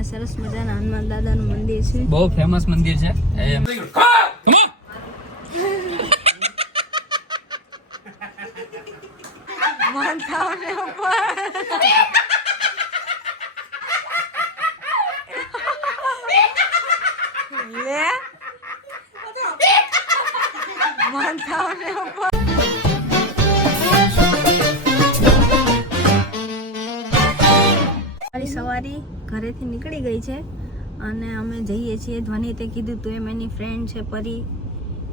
આ સરસ મજાના હનુમાન દાદાનું મંદિર છે. બહુ ફેમસ મંદિર છે. મારી ઘરેથી નીકળી ગઈ છે અને અમે જઈએ છીએ. ધ્વનિ તે કીધું તું એમ એની ફ્રેન્ડ છે પરી.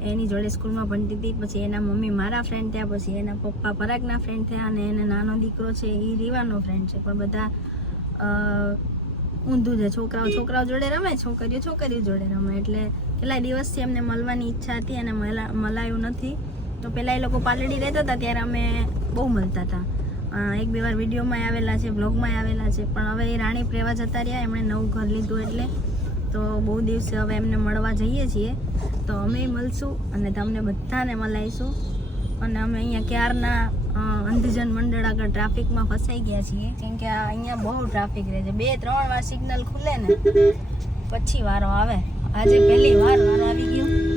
એની જોડે સ્કૂલમાં ભણતી હતી. પછી એના મમ્મી મારા ફ્રેન્ડ થયા. પછી એના પપ્પા પરાગના ફ્રેન્ડ થયા અને એને નાનો દીકરો છે એ રીવાનો ફ્રેન્ડ છે. પણ બધા ઊંધું છે. છોકરાઓ છોકરાઓ જોડે રમે, છોકરીઓ છોકરીઓ જોડે રમે. એટલે કેટલા દિવસથી અમને મળવાની ઈચ્છા હતી અને મળાયું નથી. તો પહેલાં એ લોકો પાલડી રહેતા હતા. ત્યારે અમે બહુ મળતા હતા. એક બે વાર વિડીયોમાં આવેલા છે બ્લોગમાં આવેલા છે, પણ હવે એ રાણી પ્રેવા જતા રહ્યા, એમણે નવું ઘર લીધું એટલે. તો બહુ દિવસે હવે એમને મળવા જઈએ છીએ. તો અમે મળશું અને તમને બધાને મળાઈશું અને અમે અહીંયા ક્યારના અંધજન મંડળ આગળ ટ્રાફિકમાં ફસાઈ ગયા છીએ. કેમ કે અહીંયા બહુ ટ્રાફિક રહે છે. બે ત્રણ વાર સિગ્નલ ખુલે ને, પછી વારો આવે. આજે પહેલી વાર વારો આવી ગયો.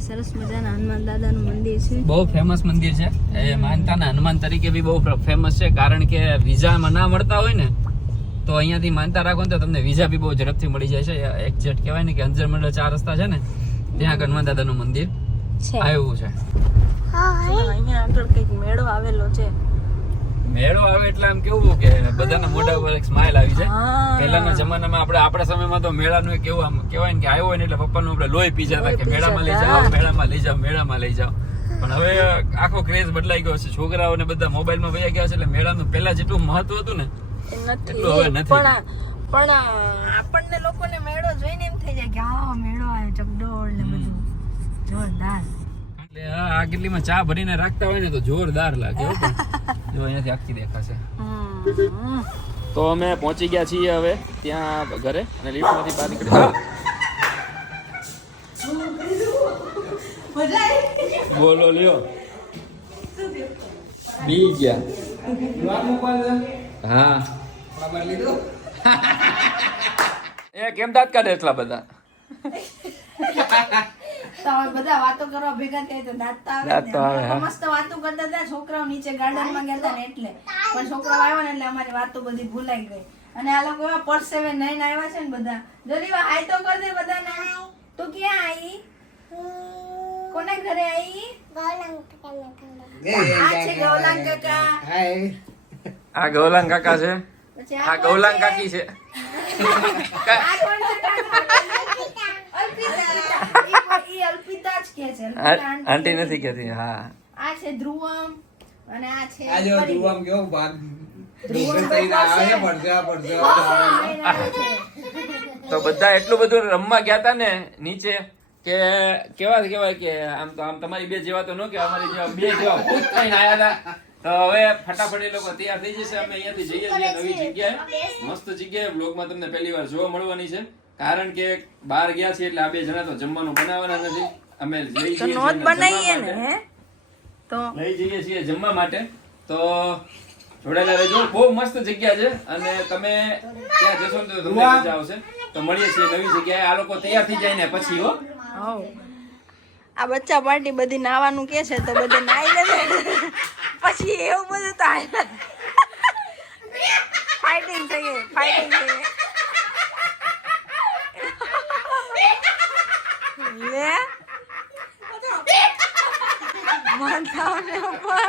આ સરસ મજાના હનુમાન દાદાનું મંદિર છે. બહુ ફેમસ મંદિર છે. એ માનતાના હનુમાન તરીકે બી બહુ ફેમસ છે. કારણ કે વિઝામાં ના મળતા હોય ને તો અહીંયાથી માનતા રાખો ને તો તમને વિઝા બી બહુ ઝડપથી મળી જાય છે. એક્ઝેક્ટ કહેવાય ને કે અંજર મંડળ ચાર રસ્તા છે ને ત્યાં આગળ હનુમાન દાદાનું મંદિર છે. આવ્યું છે. અહીંયા આગળ કંઈક મેળો આવેલો છે. મેળો આવે એટલે આમ કેવું કે મોઢા ઉપર એક સ્માઈલ આવી જાય. પહેલાના જમાનામાં આપણે આપણા સમયમાં તો મેળાનું એક એવું આમ કહેવાય ને કે આવ્યો હોય ને એટલે પપ્પાનું આપણે લોહી પી જતા કે મેળામાં લઈ. જાઓ મેળામાં લઈ જાઓ મેળામાં લઈ જાઓ. પણ હવે આખો ક્રેઝ બદલાઈ ગયો છે. છોકરાઓને બધા મોબાઈલમાં વયા ગયા છે એટલે મેળાનું પહેલા જેટલું મહત્વ હતું ને એટલું હવે નથી. પણ પણ આપણને લોકોને મેળો જોઈને એમ થઈ જાય કે હા મેળો આવ્યો ચકડોળ ને બધું. જોરદાર. એટલે આ કેટલીમાં ચા ભરીને રાખતા હોય ને તો જોરદાર લાગે. જો અહીંયાથી આખી દેખાશે. તો અમે પહોંચી ગયા છીએ હવે ત્યાં ઘરે અને લિફ્ટમાંથી બહાર નીકળી! બોલો લ્યો. બી ગયા. હા. એ કેમ દાંત કાઢે એટલા બધા? બધા વાતો કરવા ભેગા થાય તો દાંત આવે. મસ્ત વાતો કરતા હતા છોકરાઓ નીચે ગાર્ડનમાં ગયા હતા ને એટલે. પણ છોકરો આવ્યો ને એટલે અમારી વાતો બધી ભૂલાઈ ગઈ અને આ લોકો એવા પરસેવે નહીં આવ્યા છે ને બધા જરી હાય તો કર દે બધાને તો ક્યાં આવી કોને ઘરે આવી આ છે ગૌલાંગ કાકા આ ગૌલાંગ કાકા છે પછી આ ગૌલાંગ કાકી છે આ કોણ છે કાકા? અલ્પિતા ઈ પણ- ઈ અલ્પિતા જ કે છે આંટી આંટી નથી કહેતી હા આ છે ધ્રુવમ અને આ છે આ જો ધ્રુવમ કેવો ભાગ. છે. તો બધા એટલું બધું રમવા ગયા હતા ને નીચે કે કેવા કેવાય કે આમ તો આમ તમારી બે જેવા તો ન કે અમારી જેવા બે જેવા ભૂત થઈને આવ્યા હતા તો હવે ફટાફટ એ લોકો તૈયાર થઈ જશે અમે અહીંયાથી જઈએ છીએ નવી જગ્યાએ. મસ્ત જગ્યાએ બ્લોગમાં તમને પહેલી વાર જોવા મળવાની છે. કારણ કે બહાર ગયા છીએ એટલે આ બે જણા તો જમવાનું બનાવવાના નથી. અમે લઈ જઈએ તો લઈ જઈએ છીએ જમવા માટે. તો જોડાયેલા રહેજો. બહુ મસ્ત જગ્યા છે અને તમે ત્યાં જશો તો તમને મજા આવશે. તો મળીએ છીએ નવી જગ્યાએ. આ લોકો તૈયાર થઈ જાય ને પછી હો. આ બચ્ચા પાર્ટી બધી નાવાનું કે છે તો બધે નાઈ લે ને. પછી એવું બધું તો ફાઇટિંગ થઈ ગઈ ફાઇટિંગ થઈ ગઈ માથાઓને ઉપર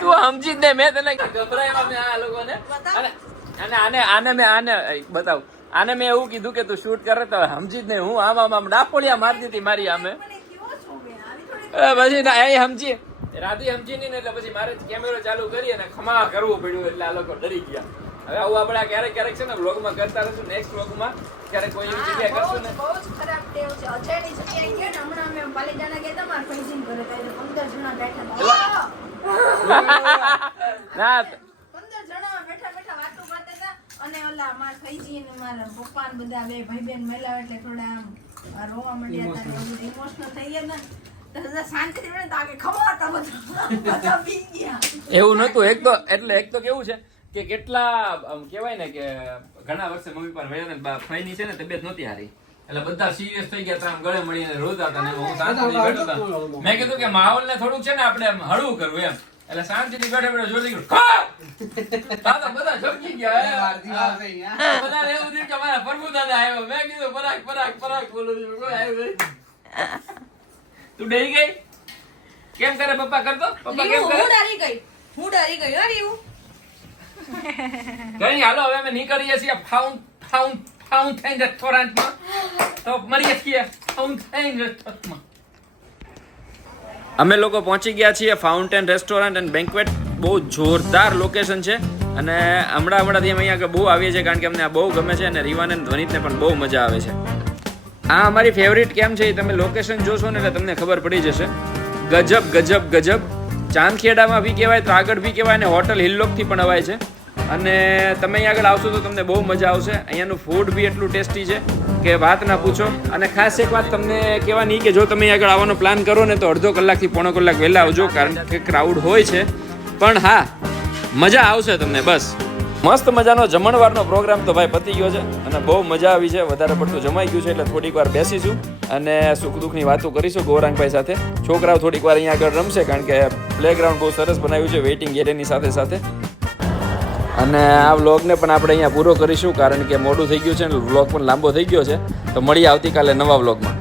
તું સમજી જ નહીં મેં તને ગભરાયા મેં આ લોકોને. અને આને આને મેં આને બતાવ. આને મેં એવું કીધું કે તું શૂટ કરે તો સમજી જ નહીં હું આમ આમ આમ ડાપોડિયા મારતી હતી મારી આમે એ પછી ના એ સમજી રાધી સમજી નહીં ને એટલે પછી મારે કેમેરો ચાલુ કરી અને ખમા કરવું પડ્યું એટલે આ લોકો ડરી ગયા. હવે આવું આપણે ક્યારેક ક્યારેક છે ને વ્લોગમાં કરતા રહીશું નેક્સ્ટ વ્લોગમાં ક્યારેક કોઈ એવી જગ્યાએ કરશું ને. બહુ જ ખરાબ ટેવ છે. અજયની જગ્યાએ ગયા ને હમણાં અમે પાલીતાણા ગયા હતા મારા ઘરે ત્યારે પંદર જણા બેઠા હતા. ના. પંદર જણા બેઠા બેઠા વાતો કરતા હતા. અને ઓલા મારા ફઈજી ને મારા પપ્પા ને બધા બે ભાઈ બેન મળ્યા એટલે થોડા આમ રોવા મંડ્યા હતા ઇમોશનલ થઈ ગયા ને ગયા. એવું નતું એક તો એટલે એક તો કેવું છે કે કેટલા કેવાય ને કે ઘણા વર્ષે મમ્મી પર વયા ને ફઈની છે ને તબિયત નહોતી હારી એટલે બધા સિરિયસ થઈ ગયા આમ ગળે મળીને રોતા હતા ને હું શાંતિથી બેઠો હતો. મેં કીધું કે માહોલ ને થોડુંક છે ને આપણે આમ હળવું કરવું એમ. એટલે શાંતિથી બેઠે બેઠે જોઈ ખા! હા બધા ઝબકી ગયા બધા એવું થયું કે મારા પ્રભુ દાદા આવ્યો. મેં કીધું પરાગ પરાગ પરાગ. બોલું છું કોઈ આવ્યું તું ડરી ગઈ? કેમ કરે પપ્પા કરતો પપ્પા કેમ કરે? ડરી ગઈ. હું ડરી ગઈ અરે હું કઈ હાલો હવે અમે નીકળીએ છીએ ફાઉન ફાઉન ફાઉન્ટેન રેસ્ટોરન્ટમાં તો મળીએ છીએ ફાઉન્ટેન રેસ્ટોરન્ટમાં અમે લોકો પહોંચી ગયા છીએ ફાઉન્ટેન રેસ્ટોરન્ટ એન્ડ બેન્કવેટ બહુ જોરદાર લોકેશન છે. અને હમણાં હમણાંથી અમે અહીંયા આગળ બહુ આવીએ છીએ કારણ કે અમને આ બહુ ગમે છે અને રીવાન અને ધ્વનિતને પણ બહુ મજા આવે છે. આ અમારી ફેવરિટ કેમ છે એ તમે લોકેશન જોશો ને એટલે તમને ખબર પડી જશે. ગજબ ગજબ ગજબ. ચાંદખેડામાં બી કહેવાય તો આગળ બી કહેવાય અને હોટલ હિલ્લોકથી પણ અવાય છે. અને તમે અહીંયા આગળ આવશો તો તમને બહુ મજા આવશે. અહીંયાનું ફૂડ બી એટલું ટેસ્ટી છે કે વાત ના પૂછો. અને ખાસ એક વાત તમને કહેવાની કે જો તમે આગળ આવવાનો પ્લાન કરો ને તો અડધો કલાકથી પોણો કલાક વહેલા આવજો, કારણ કે ક્રાઉડ હોય છે. પણ હા, મજા આવશે તમને, બસ. મસ્ત મજાનો જમણવારનો પ્રોગ્રામ તો ભાઈ પતી ગયો છે અને બહુ મજા આવી છે. વધારે પડતું જમાઈ ગયું છે એટલે થોડીક વાર બેસીશું અને સુખ દુઃખની વાતો કરીશું ગૌરાંગભાઈ સાથે. છોકરાઓ થોડીક વાર અહીંયા આગળ રમશે કારણ કે પ્લેગ્રાઉન્ડ બહુ સરસ બનાવ્યું છે વેઇટિંગ એરિયાની સાથે સાથે. અને આ વ્લોગને પણ આપણે અહીંયા પૂરો કરીશું કારણ કે મોડું થઈ ગયું છે ને વ્લોગ પણ લાંબો થઈ ગયો છે. તો મળીએ આવતીકાલે નવા વ્લોગમાં